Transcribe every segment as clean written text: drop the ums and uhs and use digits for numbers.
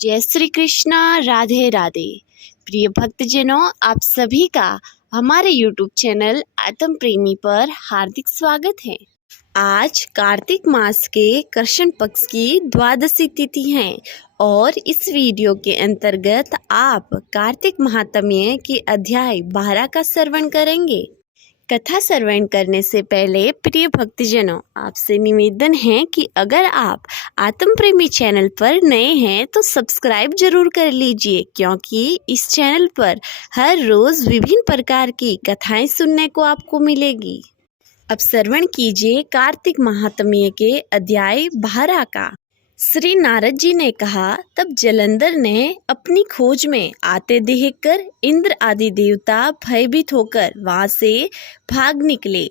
जय श्री कृष्णा, राधे राधे। प्रिय भक्तजनों, आप सभी का हमारे YouTube चैनल आत्म प्रेमी पर हार्दिक स्वागत है। आज कार्तिक मास के कृष्ण पक्ष की द्वादशी तिथि है और इस वीडियो के अंतर्गत आप कार्तिक महात्म्य के अध्याय 12 का श्रवण करेंगे। कथा श्रवण करने से पहले प्रिय भक्तजनों, आपसे निवेदन है कि अगर आप आत्म प्रेमी चैनल पर नए हैं तो सब्सक्राइब जरूर कर लीजिए, क्योंकि इस चैनल पर हर रोज विभिन्न प्रकार की कथाएं सुनने को आपको मिलेगी। अब श्रवण कीजिए कार्तिक महात्म्य के अध्याय 12 का। श्री नारद जी ने कहा, तब जलंधर ने अपनी खोज में आते देखकर इंद्र आदि देवता भयभीत होकर वहां से भाग निकले।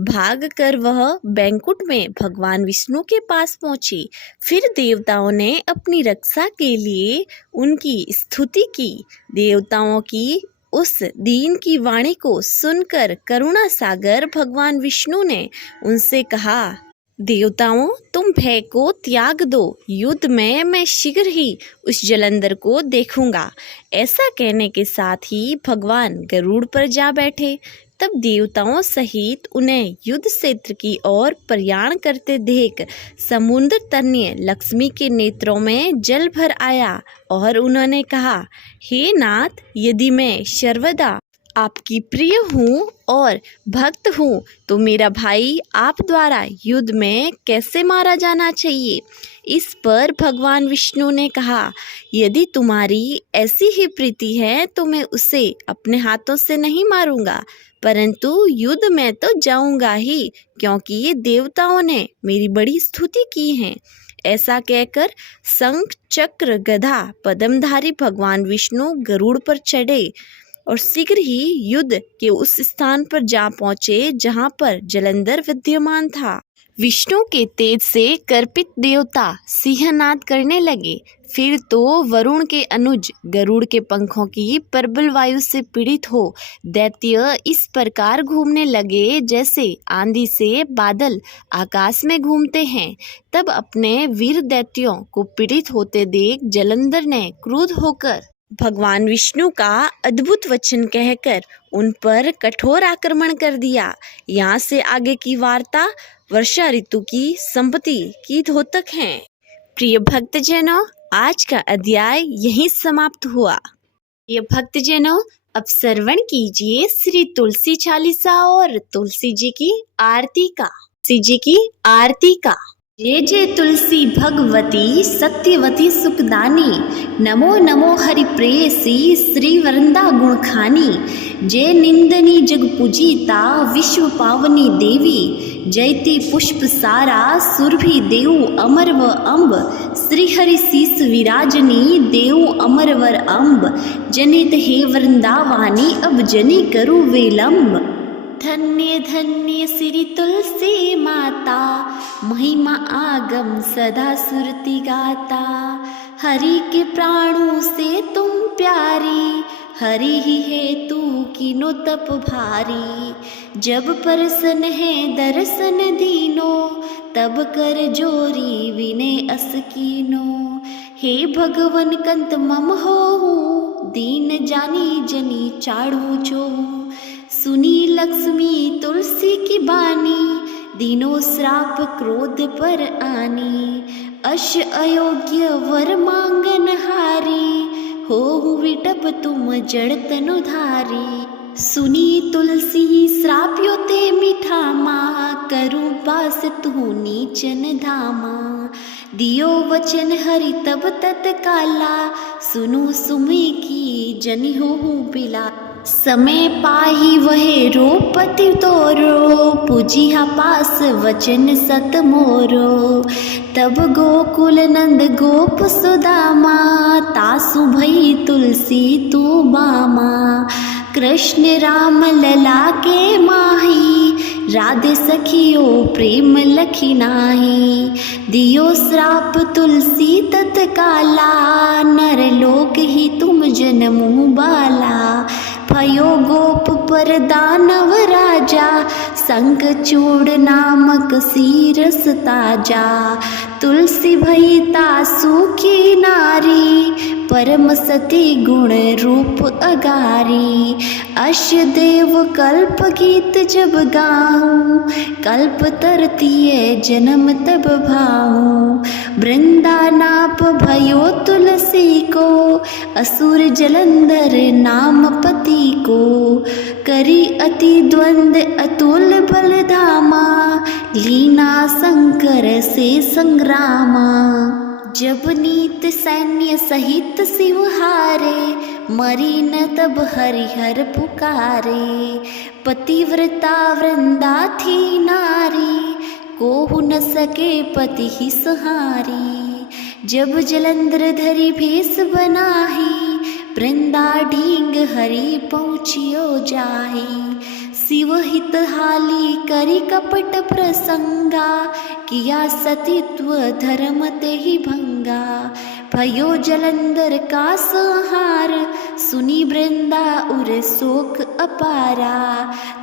भाग कर वह बैंकुट में भगवान विष्णु के पास पहुंची। फिर देवताओं ने अपनी रक्षा के लिए उनकी स्तुति की। देवताओं की उस दीन की वाणी को सुनकर करुणा सागर भगवान विष्णु ने उनसे कहा, देवताओं, तुम भय को त्याग दो। युद्ध में मैं शीघ्र ही उस जलंधर को देखूंगा। ऐसा कहने के साथ ही भगवान गरुड़ पर जा बैठे। तब देवताओं सहित उन्हें युद्ध क्षेत्र की ओर प्रयाण करते देख समुद्र तन्य लक्ष्मी के नेत्रों में जल भर आया और उन्होंने कहा, हे नाथ, यदि मैं सर्वदा आपकी प्रिय हूँ और भक्त हूँ तो मेरा भाई आप द्वारा युद्ध में कैसे मारा जाना चाहिए। इस पर भगवान विष्णु ने कहा, यदि तुम्हारी ऐसी ही प्रीति है तो मैं उसे अपने हाथों से नहीं मारूंगा, परंतु युद्ध में तो जाऊंगा ही, क्योंकि ये देवताओं ने मेरी बड़ी स्तुति की है। ऐसा कहकर शंख चक्र गदा पद्मधारी भगवान विष्णु गरुड़ पर चढ़े और शीघ्र ही युद्ध के उस स्थान पर जा पहुंचे जहां पर जलंधर विद्यमान था। विष्णु के तेज से कर्पित देवता सिंहनाद करने लगे। फिर तो वरुण के अनुज गरुड़ के पंखों की प्रबल वायु से पीड़ित हो दैत्य इस प्रकार घूमने लगे जैसे आंधी से बादल आकाश में घूमते हैं। तब अपने वीर दैत्यों को पीड़ित होते देख जलंधर ने क्रुद्ध होकर भगवान विष्णु का अद्भुत वचन कहकर उन पर कठोर आक्रमण कर दिया। यहाँ से आगे की वार्ता वर्षा ऋतु की संपत्ति की द्योतक है। प्रिय भक्तजनों, आज का अध्याय यहीं समाप्त हुआ। प्रिय भक्तजनों, अब श्रवण कीजिए श्री तुलसी चालीसा और तुलसी जी की आरती का। तुलसी जी की आरती का। जय जय तुलसी भगवती सत्यवती सुखदानी, नमो नमो हरि प्रेयसी श्री वृंदा गुणखानी। जय निंदनी जग पूजिता विश्व पावनी देवी, जयति पुष्प सारा सुरभि देव अमर व अम्ब। श्री हरि शीस विराजनी देव अमर वर अम्ब, जनित हे वृंदावानी अब जनी करु विलंब। धन्य धन्य श्री तुलसी माता, महिमा आगम सदा सुरति गाता। हरि के प्राणों से तुम प्यारी, हरि ही है तू कीनो तप भारी। जब परसन है दर्शन दीनो, तब कर जोरी विनय असकीनो। हे भगवन कंत मम हो, दीन जानी जनी चाड़ू जो। सुनी लक्ष्मी तुलसी की बानी, दीनो श्राप क्रोध पर आनी। अश अयोग्य वर मांगन हारी, हो विटप तुम जड़ तनुधारी। सुनी तुलसी श्राप्यो ते मीठा माँ, करु बास तू नीचन धामा। दियो वचन हरि तब तत्काला, सुनु सुमी की जनि हो बिला। समय पाही वहे रोपति तोरो, पूजिहा पास वचन सत मोरो। तब गोकुल नंद गोप सुदामा, तासु भई तुलसी तू बामा। कृष्ण राम लला के माही, राधे सखियो प्रेम लखी नाही। दियो श्राप तुलसी तत्काला, नर लोक ही तुम जन्मु बाला। भयो गोप पर दानव राजा, संग चूड़ नामक सीरस ताजा। तुलसी भई तासु की नारी, परम सती गुण रूप अगारी। अश्य देव कल्प गीत जब गाऊं, कल्प तरतीय जन्म तब भाऊं। वृंदा नाप भयो तुलसी को, असुर जलंधर नाम पति को। करी अति द्वंद अतुल बल धामा, लीना शंकर से संग्रामा। जब नीत सैन्य सहित शिव हारे, मरी न तब हरिहर पुकारे। पतिव्रता वृंदा थी नारी, कोहु न सके पति ही सहारी। जब जलंधर धरी भेष बनाही, वृंदा ढींग हरि पहुँचियो जाही। शिव हित हाली करी कपट प्रसंगा, किया सतीत्व धर्म ते ही भंगा। भयो जलंधर का संहार, सुनी वृंदा उर शोक अपारा।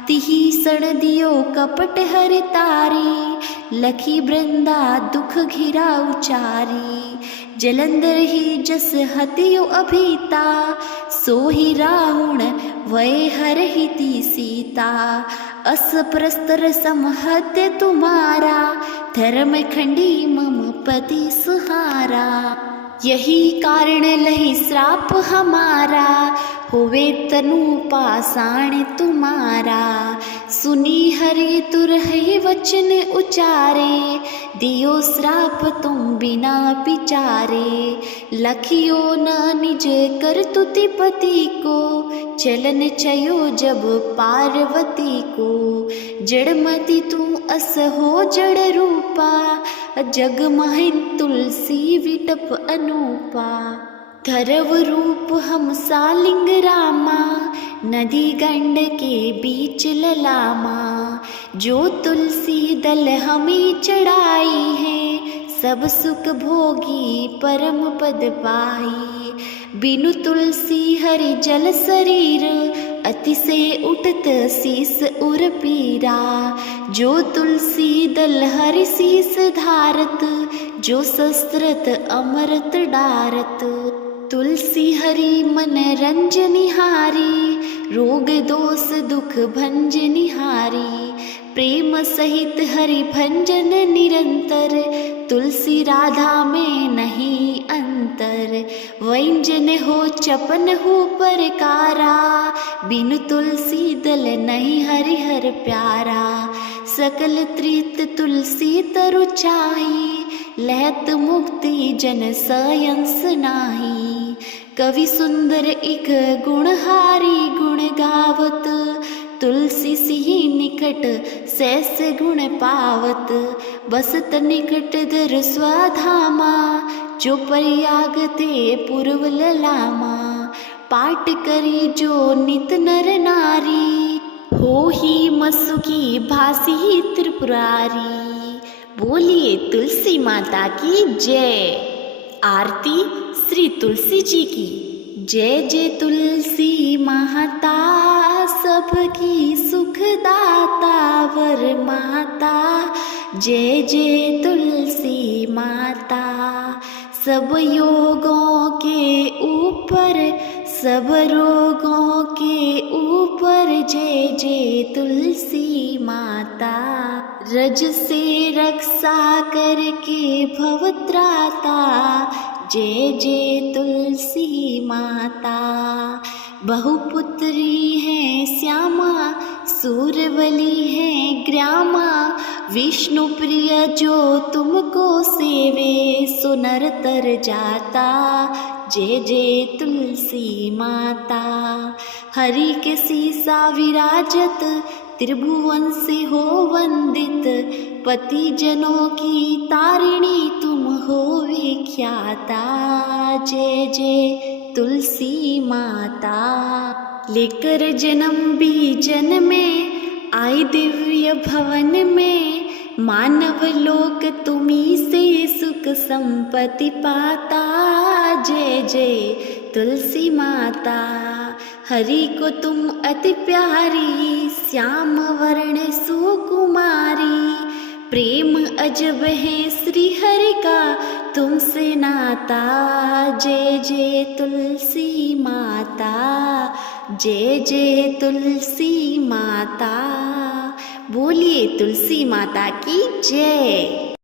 तिही सण दियो कपट हर तारी, लखी वृंदा दुख घिरा उचारी। जलंधर ही जस हतियो अभीता, सोही रावण वै हर हिति सीता। अस परस्तर समहत्य तुम्हारा, धर्म खंडी मम पति सुहारा। यही कारण लही श्राप हमारा, होवे तनु पाषाण तुम्हारा। सुनी हरि तुरहि वचन उचारे, दियो श्राप तुम बिना विचारे। लखियो न निज कर तुति पति को, चलन चयो जब पार्वती को। जड़मति तू अस हो जड़ रूपा, जग महिन तुलसी विटप अनूपा। धरव रूप हम सालिंग रामा, नदी गंड के बीच ललामा। जो तुलसी दल हमें चढ़ाई है, सब सुख भोगी परम पद पाई। बिनु तुलसी हरि जल शरीर, अति से उठत शीस उर पीरा। जो तुलसी दल हरि शीस धारत, जो शस्त्रत अमृत डारत। तुलसी हरि मन रंजनिहारी, रोग दोष दुख भंजनिहारी। प्रेम सहित हरि भंजन निरंतर, तुलसी राधा में नहीं अंतर। व्यंजन हो चपन हो परकारा, बिनु तुलसी दल नहीं हरिहर प्यारा। सकल त्रित तुलसी तरु चाही, लहत मुक्ति जन सयंस नाही। कवि सुंदर इक गुणहारी गुण गावत, तुलसी सी निकट सैस गुण पावत। बसत निकट दर स्वधामा, जो प्रयाग ते पूर्व ललामा। पाठ करी जो नित नर नारी, हो ही मसुकी भासी त्रिपुरारी। बोलिए तुलसी माता की जय। आरती श्री तुलसी जी की। जय जय तुलसी माता, सबकी सुखदाता वर माता। जय जय तुलसी माता, सब योगों के ऊपर, सब रोगों के ऊपर। जय जय तुलसी माता, रज से रक्षा करके भवत्राता। जय जय तुलसी माता, बहुपुत्री है श्यामा, सूरवली है ग्रामा। विष्णु प्रिय जो तुमको सेवे, सो नर तर जाता। जय जय तुलसी माता, हरि के सीसा विराजत, त्रिभुवन से हो वंदित। पति जनों की तारिणी तुम हो विख्याता। जय जय तुलसी माता, लेकर जन्म बीजन में आई दिव्य भवन में। मानव लोक तुम्ही से सुख संपत्ति पाता। जय जय तुलसी माता, हरि को तुम अति प्यारी, श्याम वर्ण सुकुमारी। प्रेम अजब है श्री हरि का, तुमसे नाता। जय जय तुलसी माता, जय जय तुलसी माता। बोलिए तुलसी माता की जय।